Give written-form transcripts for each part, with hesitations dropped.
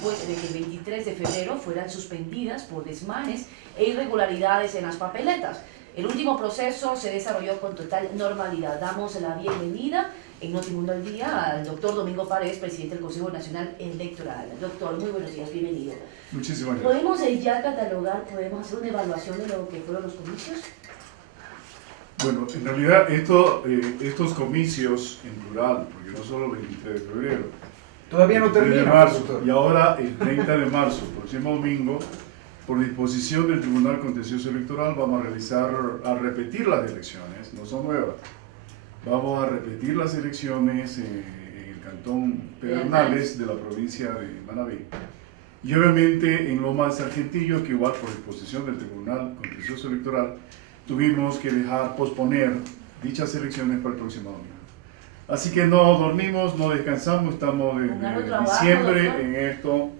después de que el 23 de febrero fueran suspendidas por desmanes e irregularidades en las papeletas. El último proceso se desarrolló con total normalidad. Damos la bienvenida en Notimundo al Día al doctor Domingo Paredes, presidente del Consejo Nacional Electoral. Doctor, muy buenos días, bienvenido. Muchísimas gracias. ¿Podemos ya catalogar, podemos hacer una evaluación de lo que fueron los comicios? Bueno, en realidad estos comicios en plural, porque no solo el 23 de febrero, todavía no termina, de marzo, doctor. y ahora el 30 de marzo, próximo domingo, por disposición del Tribunal Contencioso Electoral, vamos a repetir las elecciones, no son nuevas. Vamos a repetir las elecciones en el cantón Pedernales de la provincia de Manabí. Y obviamente en Lomas de Sargentillo, que igual por disposición del Tribunal Contencioso Electoral, tuvimos que posponer dichas elecciones para el próximo domingo. Así que no dormimos, no descansamos, estamos desde diciembre en esto.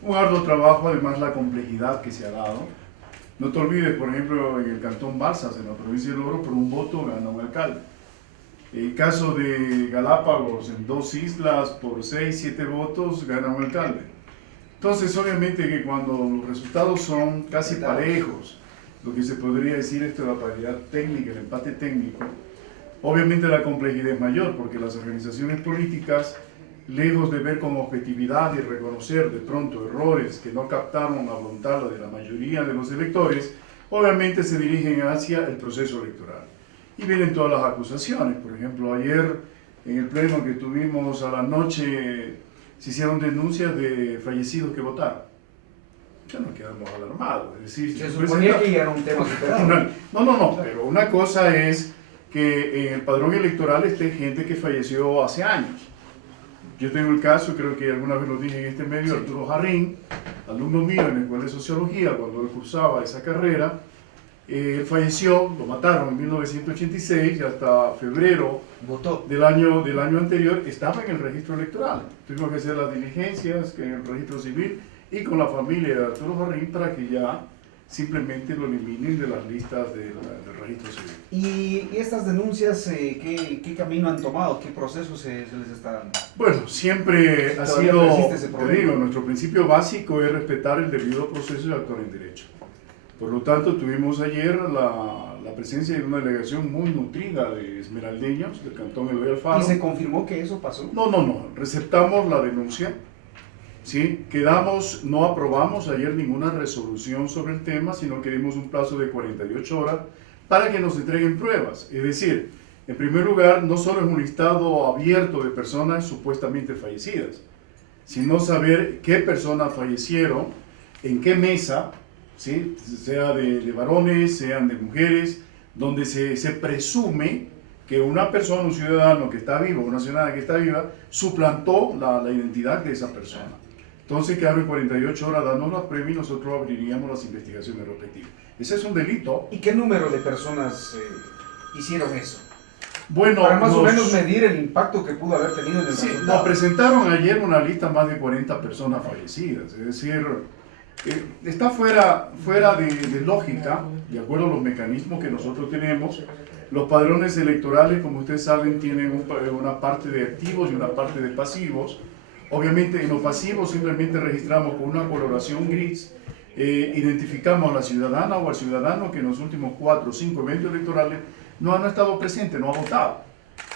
Un arduo trabajo, además la complejidad que se ha dado. No te olvides, por ejemplo, en el cantón Balsas, en la provincia de Oro, por un voto gana un alcalde. El caso de Galápagos, en 2 islas, por 6, 7 votos, gana un alcalde. Entonces, obviamente que cuando los resultados son casi parejos, lo que se podría decir esto de la paridad técnica, el empate técnico, obviamente la complejidad es mayor, porque las organizaciones políticas, lejos de ver con objetividad y reconocer de pronto errores que no captaron la voluntad de la mayoría de los electores, obviamente se dirigen hacia el proceso electoral. Y vienen todas las acusaciones. Por ejemplo, ayer en el pleno que tuvimos a la noche se hicieron denuncias de fallecidos que votaron. Ya nos quedamos alarmados. Es decir, se suponía que ya era un tema superado. No, pero una cosa es que en el padrón electoral esté gente que falleció hace años. Yo tengo el caso, creo que alguna vez lo dije en este medio, Arturo Jarrín, alumno mío en la Escuela de Sociología, cuando él cursaba esa carrera, él falleció, lo mataron en 1986 y hasta febrero del año anterior estaba en el registro electoral. Tuvimos que hacer las diligencias en el registro civil y con la familia de Arturo Jarrín para que ya simplemente lo eliminen de las listas del registro civil. ¿Y estas denuncias qué camino han tomado? ¿Qué proceso se les está dando? Bueno, siempre ha sido, te digo, nuestro principio básico es respetar el debido proceso y actuar en derecho. Por lo tanto, tuvimos ayer la presencia de una delegación muy nutrida de esmeraldeños del cantón Eloy Alfaro. ¿Y se confirmó que eso pasó? No. Receptamos la denuncia. ¿Sí? No aprobamos ayer ninguna resolución sobre el tema, sino que dimos un plazo de 48 horas para que nos entreguen pruebas. Es decir, en primer lugar, no solo es un listado abierto de personas supuestamente fallecidas, sino saber qué personas fallecieron, en qué mesa, ¿sí? Sea de varones, sean de mujeres, donde se presume que una persona, un ciudadano que está vivo, una ciudadana que está viva, suplantó la identidad de esa persona. Entonces quedaron 48 horas dándonos las pruebas y nosotros abriríamos las investigaciones respectivas. Ese es un delito. ¿Y qué número de personas hicieron eso? Bueno, para más o menos medir el impacto que pudo haber tenido en el resultado. Nos presentaron ayer una lista más de 40 personas fallecidas. Es decir, está fuera de lógica, de acuerdo a los mecanismos que nosotros tenemos. Los padrones electorales, como ustedes saben, tienen una parte de activos y una parte de pasivos. Obviamente en los pasivos simplemente registramos con una coloración gris, identificamos a la ciudadana o al ciudadano que en los últimos 4 o 5 eventos electorales no han estado presentes, no ha votado.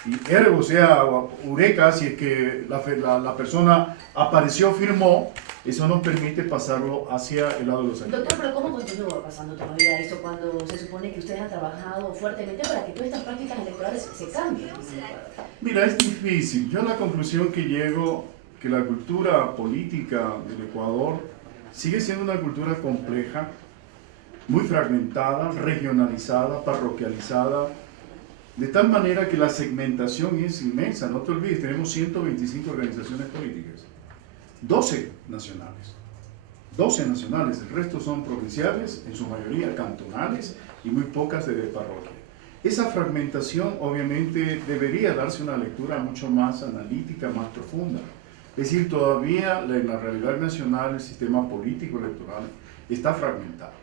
Y ergo, sea eureka, si es que la persona apareció, firmó, eso nos permite pasarlo hacia el lado de los activos. Doctor, pero ¿cómo continúa pasando todavía eso cuando se supone que ustedes han trabajado fuertemente para que todas estas prácticas electorales se cambien? Mira, es difícil. Yo a la conclusión que llego, que la cultura política del Ecuador sigue siendo una cultura compleja, muy fragmentada, regionalizada, parroquializada, de tal manera que la segmentación es inmensa. No te olvides, tenemos 125 organizaciones políticas, 12 nacionales, el resto son provinciales, en su mayoría cantonales y muy pocas de parroquia. Esa fragmentación obviamente debería darse una lectura mucho más analítica, más profunda. Es decir, todavía en la realidad nacional el sistema político electoral está fragmentado.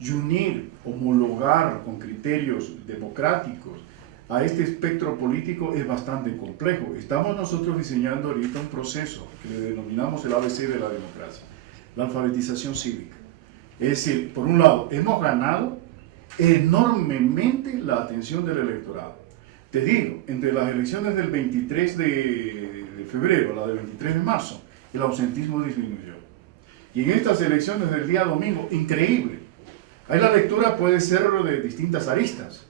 Y unir, homologar con criterios democráticos a este espectro político es bastante complejo. Estamos nosotros diseñando ahorita un proceso que le denominamos el ABC de la democracia, la alfabetización cívica. Es decir, por un lado, hemos ganado enormemente la atención del electorado. Te digo, entre las elecciones del 23 de febrero, la del 23 de marzo, el ausentismo disminuyó. Y en estas elecciones del día domingo, increíble. Ahí la lectura puede ser de distintas aristas,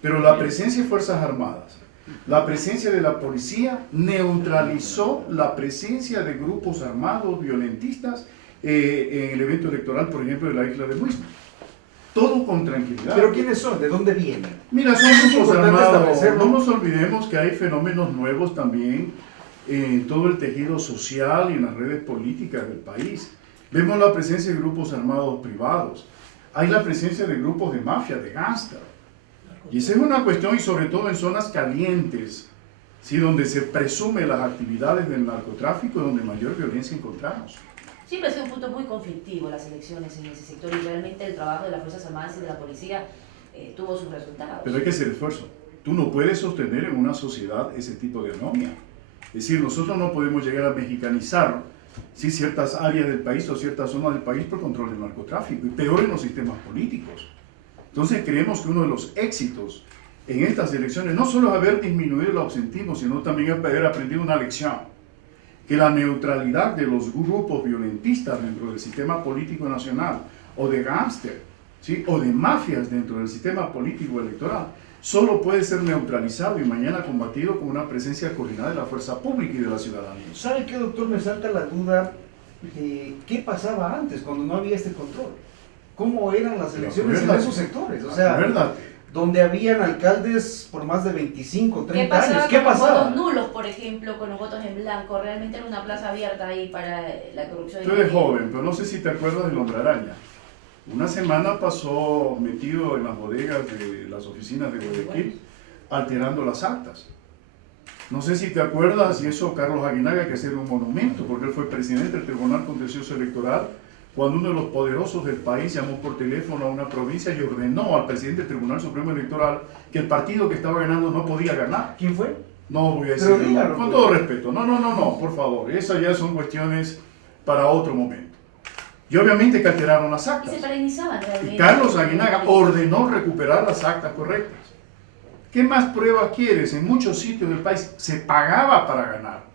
pero la presencia de Fuerzas Armadas, la presencia de la policía neutralizó la presencia de grupos armados violentistas en el evento electoral, por ejemplo, de la isla de Muisma. Todo con tranquilidad. ¿Pero quiénes son? ¿De dónde vienen? Mira, son Es grupos importante armados. establecerlo. No nos olvidemos que hay fenómenos nuevos también en todo el tejido social y en las redes políticas del país. Vemos la presencia de grupos armados privados. Hay la presencia de grupos de mafia, de gángster. Y esa es una cuestión, y sobre todo en zonas calientes, ¿sí? Donde se presume las actividades del narcotráfico, donde mayor violencia encontramos. Siempre ha sido un punto muy conflictivo las elecciones en ese sector y realmente el trabajo de las Fuerzas Armadas y de la policía tuvo sus resultados. Pero hay que hacer esfuerzo. Tú no puedes sostener en una sociedad ese tipo de anomia. Es decir, nosotros no podemos llegar a mexicanizar, ¿sí?, ciertas áreas del país o ciertas zonas del país por control del narcotráfico, y peor en los sistemas políticos. Entonces creemos que uno de los éxitos en estas elecciones no solo es haber disminuido el ausentismo, sino también haber aprendido una lección. Que la neutralidad de los grupos violentistas dentro del sistema político nacional, o de gángster, ¿sí?, o de mafias dentro del sistema político electoral, solo puede ser neutralizado y mañana combatido con una presencia coordinada de la fuerza pública y de la ciudadanía. ¿Sabe qué, doctor? Me salta la duda de qué pasaba antes, cuando no había este control. ¿Cómo eran las elecciones en esos sectores? O sea, Acuérdate. donde habían alcaldes por más de 25, 30 años. ¿Qué ¿Qué pasaba con pasaba? los votos nulos, por ejemplo, con los votos en blanco? Realmente era una plaza abierta ahí para la corrupción. Tú eres joven, pero no sé si te acuerdas del Hombre Araña. Una semana pasó metido en las bodegas de las oficinas de Guayaquil, alterando las actas. No sé si te acuerdas, y eso Carlos Aguinaga, que hacer un monumento, porque él fue presidente del Tribunal Contencioso Electoral, cuando uno de los poderosos del país llamó por teléfono a una provincia y ordenó al presidente del Tribunal Supremo Electoral que el partido que estaba ganando no podía ganar. ¿Quién fue? No voy a Pero decir, dígalo, con pues. todo respeto, no, por favor, esas ya son cuestiones para otro momento. Y obviamente que alteraron las Y actas. se paralizaban realmente. Y Carlos Aguinaga ordenó recuperar las actas correctas. ¿Qué más pruebas quieres? En muchos sitios del país se pagaba para ganar.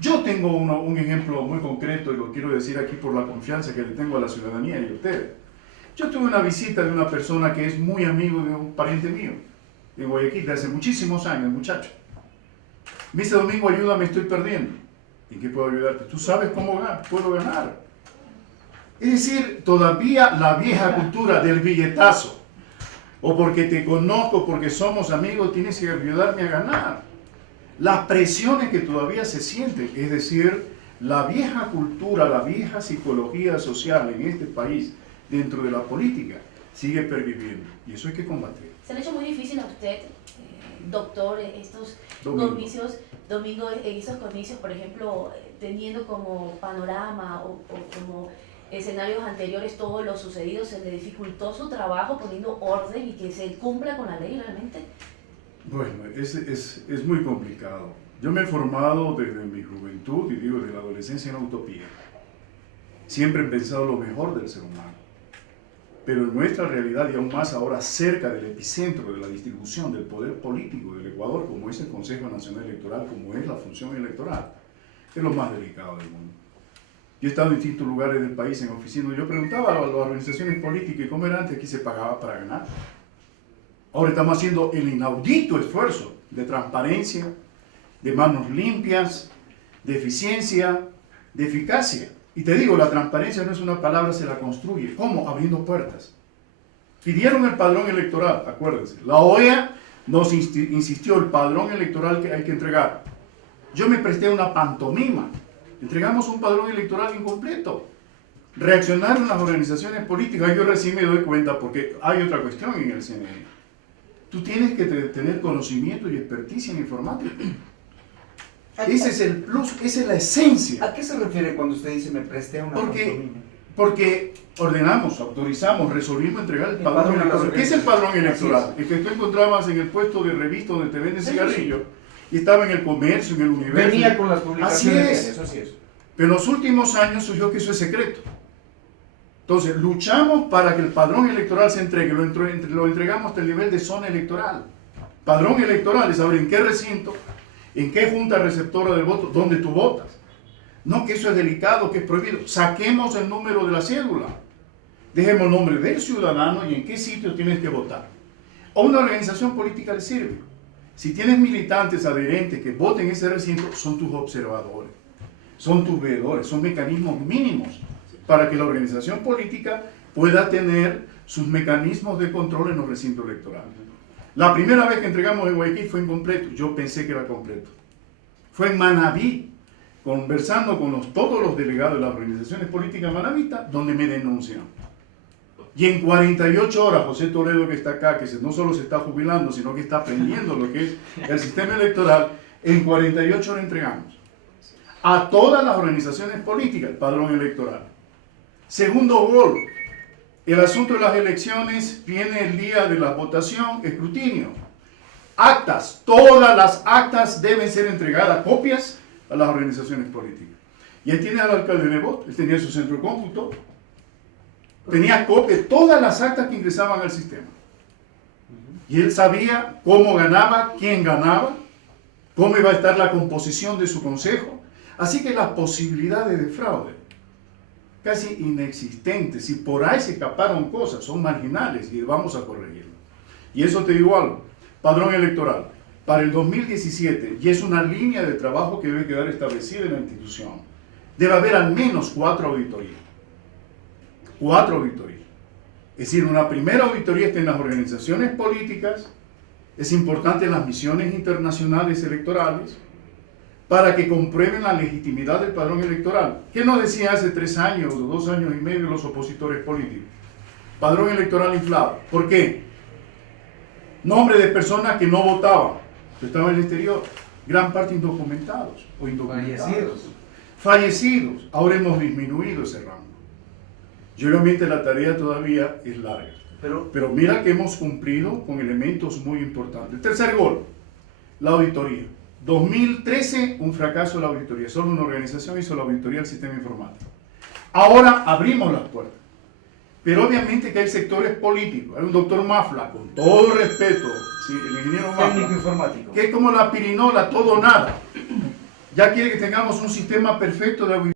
Yo tengo un ejemplo muy concreto y lo quiero decir aquí por la confianza que le tengo a la ciudadanía y a ustedes. Yo tuve una visita de una persona que es muy amigo de un pariente mío en Guayaquil de hace muchísimos años, muchacho. Me dice: Domingo, ayúdame, estoy perdiendo. ¿En qué puedo ayudarte? ¿Tú sabes cómo puedo ganar? Es decir, todavía la vieja cultura del billetazo, o porque te conozco, porque somos amigos, tienes que ayudarme a ganar. Las presiones que todavía se sienten, es decir, la vieja cultura, la vieja psicología social en este país, dentro de la política, sigue perviviendo. Y eso hay que combatir. Se le ha hecho muy difícil a usted, doctor, estos Domingo. comicios, Domingo, en estos comicios, por ejemplo, teniendo como panorama o como escenarios anteriores todo lo sucedido, ¿se le dificultó su trabajo poniendo orden y que se cumpla con la ley realmente? Bueno, es muy complicado. Yo me he formado desde mi juventud, y digo desde la adolescencia, en utopía. Siempre he pensado lo mejor del ser humano. Pero en nuestra realidad, y aún más ahora cerca del epicentro de la distribución del poder político del Ecuador, como es el Consejo Nacional Electoral, como es la función electoral, es lo más delicado del mundo. Yo he estado en distintos lugares del país, en oficinas. Yo preguntaba a las organizaciones políticas cómo era antes, aquí se pagaba para ganar. Ahora estamos haciendo el inaudito esfuerzo de transparencia, de manos limpias, de eficiencia, de eficacia. Y te digo, la transparencia no es una palabra, se la construye. ¿Cómo? Abriendo puertas. Pidieron el padrón electoral, acuérdense. La OEA nos insistió, el padrón electoral que hay que entregar. Yo me presté una pantomima. Entregamos un padrón electoral incompleto. Reaccionaron las organizaciones políticas. Yo recién me doy cuenta, porque hay otra cuestión en el CNE. Tú tienes que tener conocimiento y experticia en informática. Ese es el plus, esa es la esencia. ¿A qué se refiere cuando usted dice me presté a una Porque pantomima? Porque ordenamos, autorizamos, resolvimos entregar el padrón electoral. ¿Qué es el padrón electoral? El que tú encontrabas en el puesto de revista donde te venden cigarrillos y estaba en el comercio, en el universo. Venía con las publicaciones. Así es. Eso así es. Pero en los últimos años surgió que eso es secreto. Entonces, luchamos para que el padrón electoral se entregue. Lo entregamos hasta el nivel de zona electoral. Padrón electoral es saber en qué recinto, en qué junta receptora del voto, dónde tú votas. No, que eso es delicado, que es prohibido. Saquemos el número de la cédula. Dejemos el nombre del ciudadano y en qué sitio tienes que votar. A una organización política le sirve. Si tienes militantes adherentes que voten en ese recinto, son tus observadores, son tus veedores, son mecanismos mínimos para que la organización política pueda tener sus mecanismos de control en los recintos electorales. La primera vez que entregamos en Guayaquil fue incompleto. Yo pensé que era completo. Fue en Manabí, conversando con todos los delegados de las organizaciones políticas manavistas, donde me denuncian. Y en 48 horas, José Toledo, que está acá, que no solo se está jubilando, sino que está aprendiendo lo que es el sistema electoral, en 48 horas entregamos a todas las organizaciones políticas el padrón electoral. Segundo gol, el asunto de las elecciones viene el día de la votación, escrutinio. Actas, todas las actas deben ser entregadas, copias, a las organizaciones políticas. Y ahí tiene al alcalde de Nebot, él tenía su centro de cómputo, tenía copia de todas las actas que ingresaban al sistema. Y él sabía cómo ganaba, quién ganaba, cómo iba a estar la composición de su consejo. Así que las posibilidades de fraude, casi inexistentes, y por ahí se escaparon cosas, son marginales y vamos a corregirlo. Y eso te digo algo, padrón electoral, para el 2017, y es una línea de trabajo que debe quedar establecida en la institución, debe haber al menos 4 auditorías. 4 auditorías. Es decir, una primera auditoría está en las organizaciones políticas, es importante en las misiones internacionales electorales, para que comprueben la legitimidad del padrón electoral. ¿Qué nos decía hace 3 años o 2 años y medio los opositores políticos? Padrón electoral inflado. ¿Por qué? Nombre de personas que no votaban, que estaban en el exterior, gran parte indocumentados o indocumentados. Fallecidos. Ahora hemos disminuido ese rango. Y obviamente la tarea todavía es larga. Pero mira que hemos cumplido con elementos muy importantes. El tercer gol, la auditoría. 2013, un fracaso de la auditoría. Solo una organización hizo la auditoría del sistema informático. Ahora abrimos las puertas. Pero obviamente que hay sectores políticos. Hay un doctor Mafla, con todo respeto, ¿sí? El ingeniero Mafla, técnico informático, que es como la pirinola, todo o nada. Ya quiere que tengamos un sistema perfecto de auditoría.